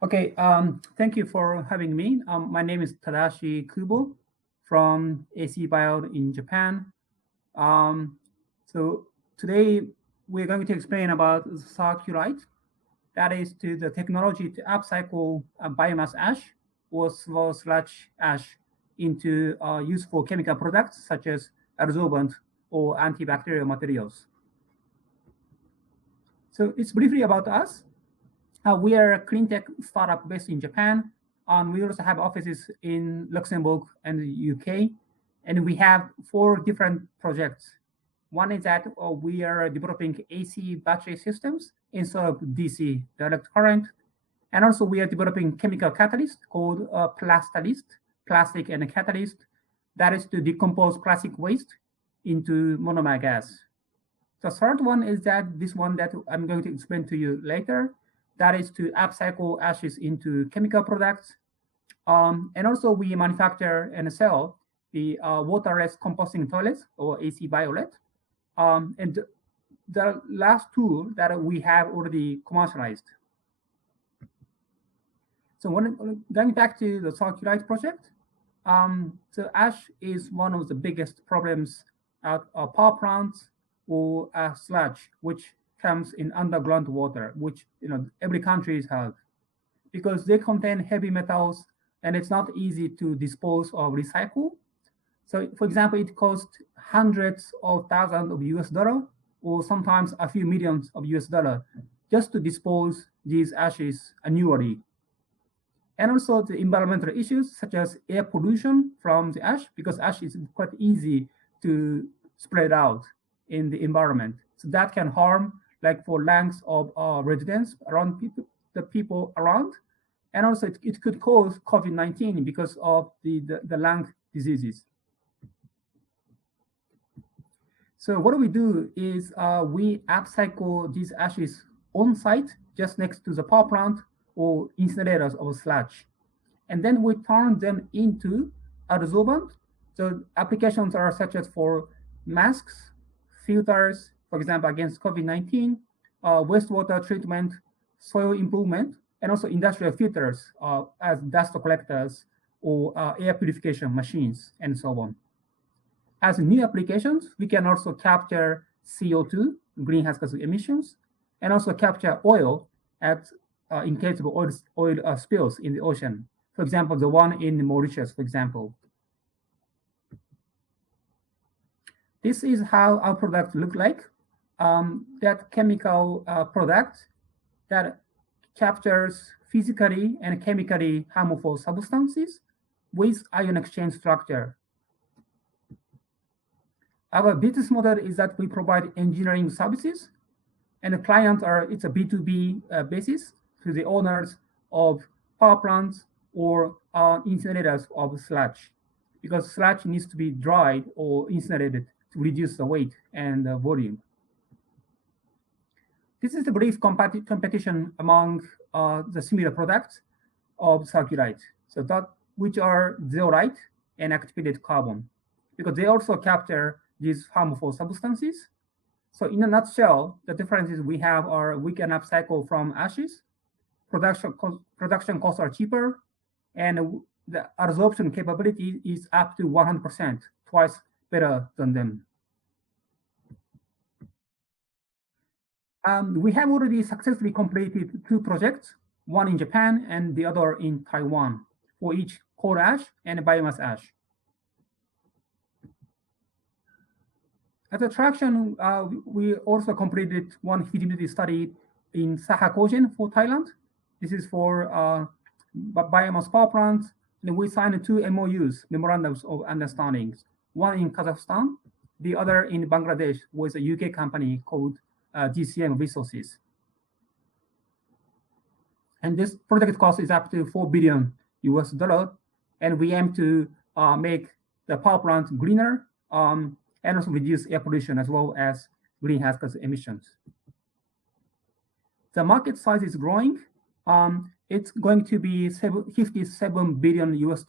Okay, thank you for having me. My name is Tadashi Kubo from AC Biode in Japan. So today we're going to explain about Circulite. That is to the technology to upcycle biomass ash or slow sludge ash into useful chemical products such as adsorbent or antibacterial materials. So it's briefly about us. We are a clean tech startup based in Japan. We also have offices in Luxembourg and the UK. And we have 4 different projects. One is that we are developing AC battery systems instead of DC direct current. And also we are developing chemical catalyst called Plastalyst, plastic and a catalyst. That is to decompose plastic waste into monomer gas. The third one is that this one that I'm going to explain to you later. That is to upcycle ashes into chemical products. And also we manufacture and sell the waterless composting toilets or AC Biode. And the last tool that we have already commercialized. So going back to the Circulite project, so ash is one of the biggest problems at power plants or sludge, which comes in underground water, which every country has, because they contain heavy metals and it's not easy to dispose or recycle. So, for example, it costs hundreds of thousands of US$ or sometimes a few millions of US$ just to dispose these ashes annually. And also the environmental issues such as air pollution from the ash, because ash is quite easy to spread out in the environment. So that can harm like for lungs of residents around the people around. And also it could cause COVID-19 because of the lung diseases. So what we do is we upcycle these ashes on site, just next to the power plant or incinerators of sludge. And then we turn them into adsorbent. So applications are such as for masks, filters, for example, against COVID-19, wastewater treatment, soil improvement, and also industrial filters as dust collectors or air purification machines, and so on. As new applications, we can also capture CO2, greenhouse gas emissions, and also capture oil in case of oil spills in the ocean. For example, the one in Mauritius, for example. This is how our products look like. That chemical product that captures physically and chemically harmful substances with ion exchange structure. Our business model is that we provide engineering services, and the clients it's a B2B basis to the owners of power plants or incinerators of sludge, because sludge needs to be dried or incinerated to reduce the weight and the volume. This is the brief competition among the similar products of Circulite, so that which are zeolite and activated carbon, because they also capture these harmful substances. So in a nutshell, the differences we have are we can upcycle from ashes, production costs are cheaper, and the adsorption capability is up to 100%, twice better than them. We have already successfully completed 2 projects, one in Japan and the other in Taiwan, for each coal ash and biomass ash. As a traction, we also completed 1 feasibility study in Sahakogen for Thailand. This is for biomass power plants, and we signed 2 MOUs, memorandums of understandings, one in Kazakhstan, the other in Bangladesh with a UK company called GCM Resources. And this project cost is up to $4 billion US$, and we aim to make the power plant greener and also reduce air pollution as well as greenhouse gas emissions. The market size is growing. It's going to be $57 billion US$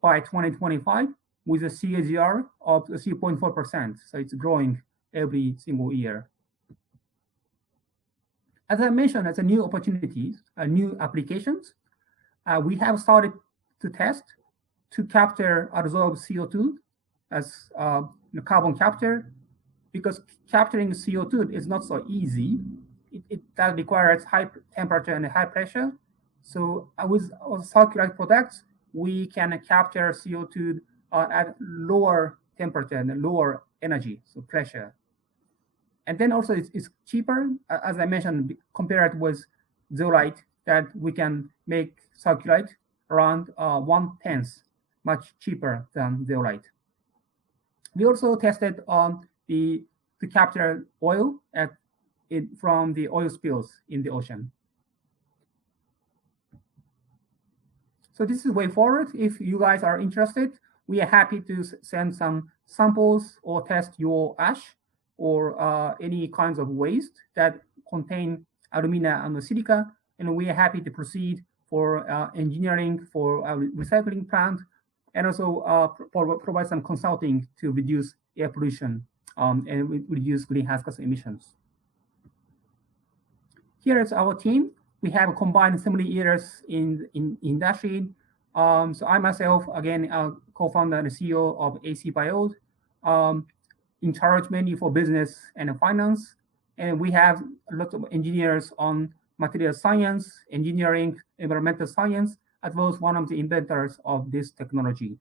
by 2025 with a CAGR of 3.4%. So it's growing every single year. As I mentioned, as a new opportunities, new applications, we have started to test to capture absorb CO2 as carbon capture, because capturing CO2 is not so easy. That requires high temperature and high pressure. So with Circulite products, we can capture CO2 at lower temperature and lower energy, so pressure. And then also it's cheaper, as I mentioned, compared with zeolite, that we can make Circulite around 1/10, much cheaper than zeolite. We also tested to capture oil from the oil spills in the ocean. So this is the way forward. If you guys are interested, we are happy to send some samples or test your ash or any kinds of waste that contain alumina and silica, and we are happy to proceed for engineering for a recycling plant, and also provide some consulting to reduce air pollution and reduce greenhouse gas emissions. Here is our team. We have combined so many years in industry. So I myself, again, co-founder and CEO of AC Biode, in charge mainly for business and finance. And we have a lot of engineers on material science, engineering, environmental science, as well as one of the inventors of this technology.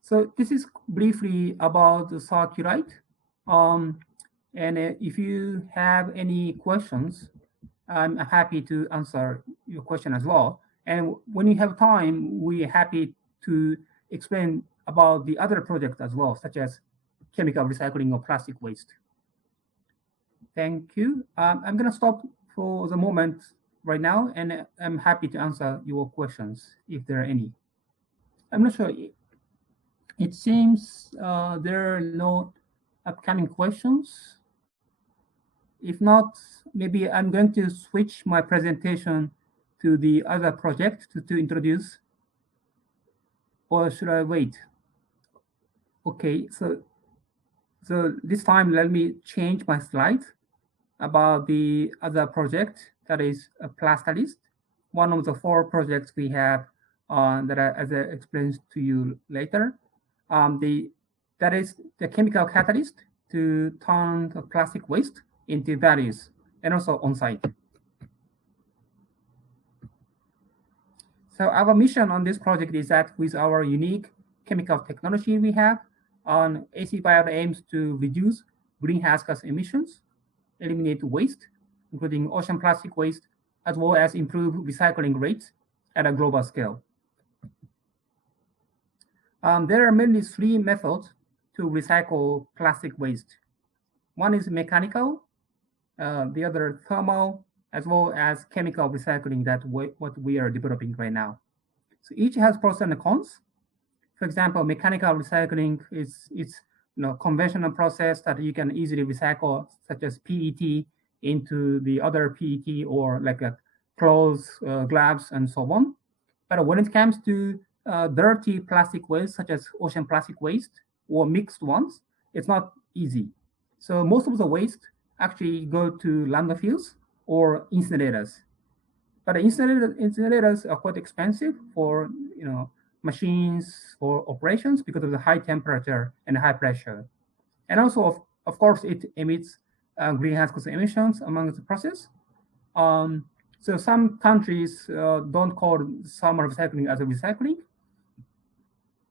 So this is briefly about the Circulite. And if you have any questions, I'm happy to answer your question as well. And when you have time, we're happy to explain about the other projects as well, such as chemical recycling of plastic waste. Thank you. I'm going to stop for the moment right now, and I'm happy to answer your questions if there are any. I'm not sure. It seems there are no upcoming questions. If not, maybe I'm going to switch my presentation to the other project to introduce, or should I wait? Okay, so this time let me change my slide about the other project, that is a Plastalyst, one of the 4 projects we have that as I explained to you later. That is the chemical catalyst to turn the plastic waste into values, and also on-site. So our mission on this project is that with our unique chemical technology we have, AC Biode aims to reduce greenhouse gas emissions, eliminate waste, including ocean plastic waste, as well as improve recycling rates at a global scale. There are mainly 3 methods to recycle plastic waste. One is mechanical, the other thermal, as well as chemical recycling, that what we are developing right now. So each has pros and cons. For example, mechanical recycling is conventional process that you can easily recycle, such as PET into the other PET, or like clothes, gloves, and so on. But when it comes to dirty plastic waste, such as ocean plastic waste or mixed ones, it's not easy. So most of the waste actually go to landfills or incinerators. But incinerators are quite expensive for machines or operations because of the high temperature and high pressure. And also, of course, it emits greenhouse gas emissions among the process. So some countries don't call thermal recycling as a recycling.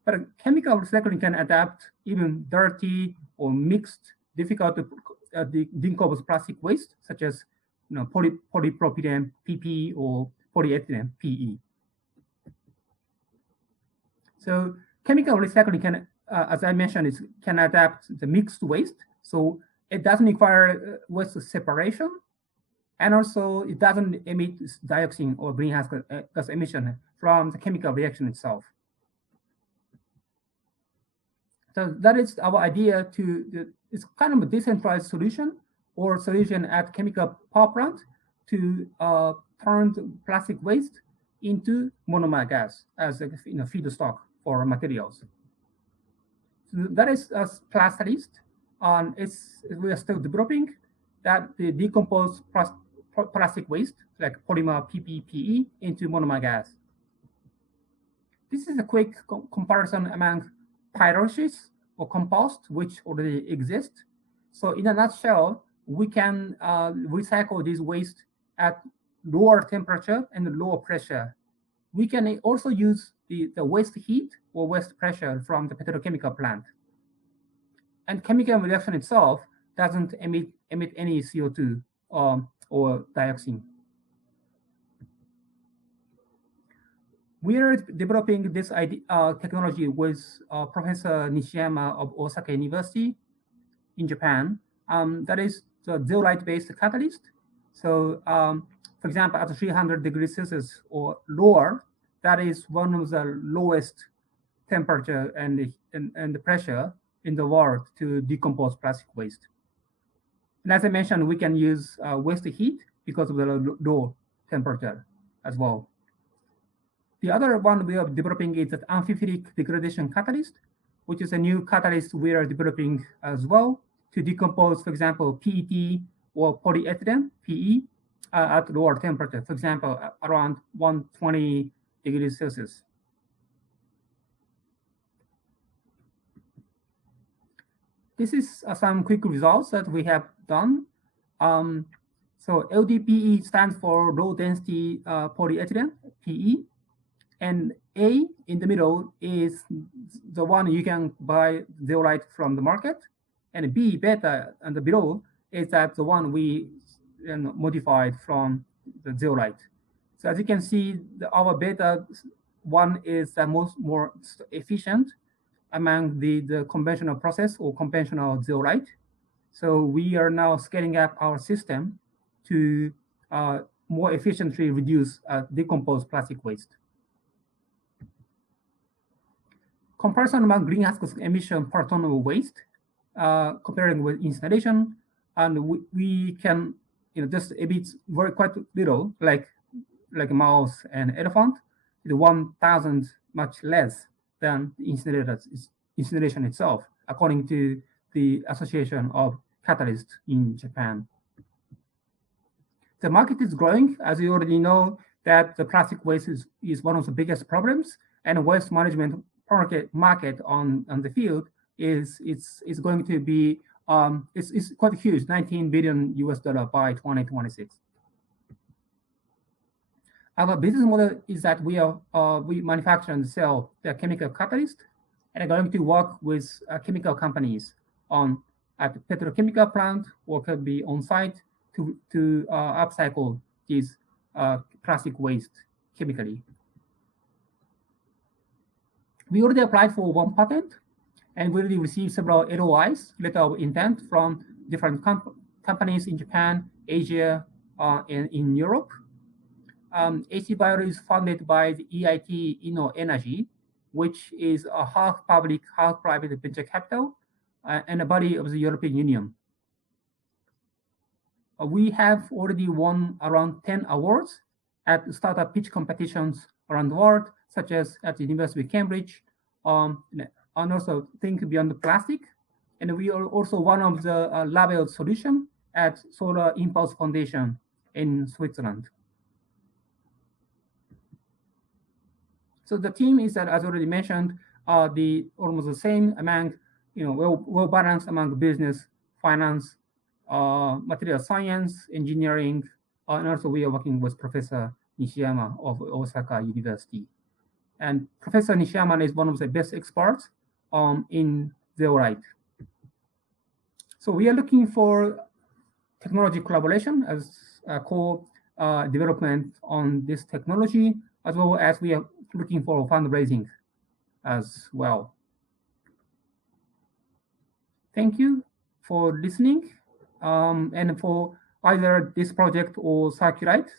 But chemical recycling can adapt even dirty or mixed, difficult to decompose plastic waste, such as polypropylene PP or polyethylene PE. So chemical recycling can, as I mentioned, can adapt the mixed waste. So it doesn't require waste separation, and also it doesn't emit dioxin or greenhouse gas emission from the chemical reaction itself. So that is our idea it's kind of a decentralized solution, or solution at chemical power plant to turn plastic waste into monomer gas as a feedstock for materials. So that is a Plastalyst. we are still developing that the decomposed plastic waste, like polymer PPE, into monomer gas. This is a quick comparison among pyrolysis or compost, which already exist. So in a nutshell, we can recycle this waste at lower temperature and lower pressure. We can also use the waste heat or waste pressure from the petrochemical plant. And chemical reaction itself doesn't emit any CO2 or dioxin. We are developing this technology with Professor Nishiyama of Osaka University in Japan. That is the zeolite-based catalyst. So, for example, at 300 degrees Celsius or lower, that is one of the lowest temperature and the pressure in the world to decompose plastic waste. And as I mentioned, we can use waste heat because of the low temperature as well. The other one we are developing is an amphiphilic degradation catalyst, which is a new catalyst we are developing as well to decompose, for example, PET or polyethylene, PE, at lower temperature, for example, around 120 degrees Celsius. This is some quick results that we have done. So LDPE stands for low density polyethylene, PE. And A in the middle is the one you can buy zeolite from the market. And B, beta, and the below is that the one we modified from the zeolite. So as you can see, our beta one is the more efficient among the conventional process or conventional zeolite. So we are now scaling up our system to more efficiently reduce decomposed plastic waste. Comparison among greenhouse gas emission per ton of waste, comparing with incineration, and we can just emit quite little, like a mouse and elephant, 1,000 much less than incineration itself, according to the Association of Catalysts in Japan. The market is growing, as you already know, that the plastic waste is one of the biggest problems, and waste management market on the field is going to be it's quite huge, $19 billion by 2026. Our business model is that we manufacture and sell the chemical catalyst, and are going to work with chemical companies at the petrochemical plant, or could be on site to upcycle these plastic waste chemically. We already applied for one patent, and we already received several LOIs, letter of intent, from different companies in Japan, Asia, and in Europe. AC Biode is funded by the EIT InnoEnergy, which is a half public, half private venture capital, and a body of the European Union. We have already won around 10 awards at startup pitch competitions around the world, such as at the University of Cambridge, and also Think Beyond the Plastic. And we are also one of the labeled solution at Solar Impulse Foundation in Switzerland. So the team is, as already mentioned, almost the same among, well balanced among business, finance, material science, engineering, and also we are working with Professor Nishiyama of Osaka University. And Professor Nishiyama is one of the best experts in zeolite. So we are looking for technology collaboration as co-development on this technology, as well as we are looking for fundraising as well. Thank you for listening. And for either this project or Circulite,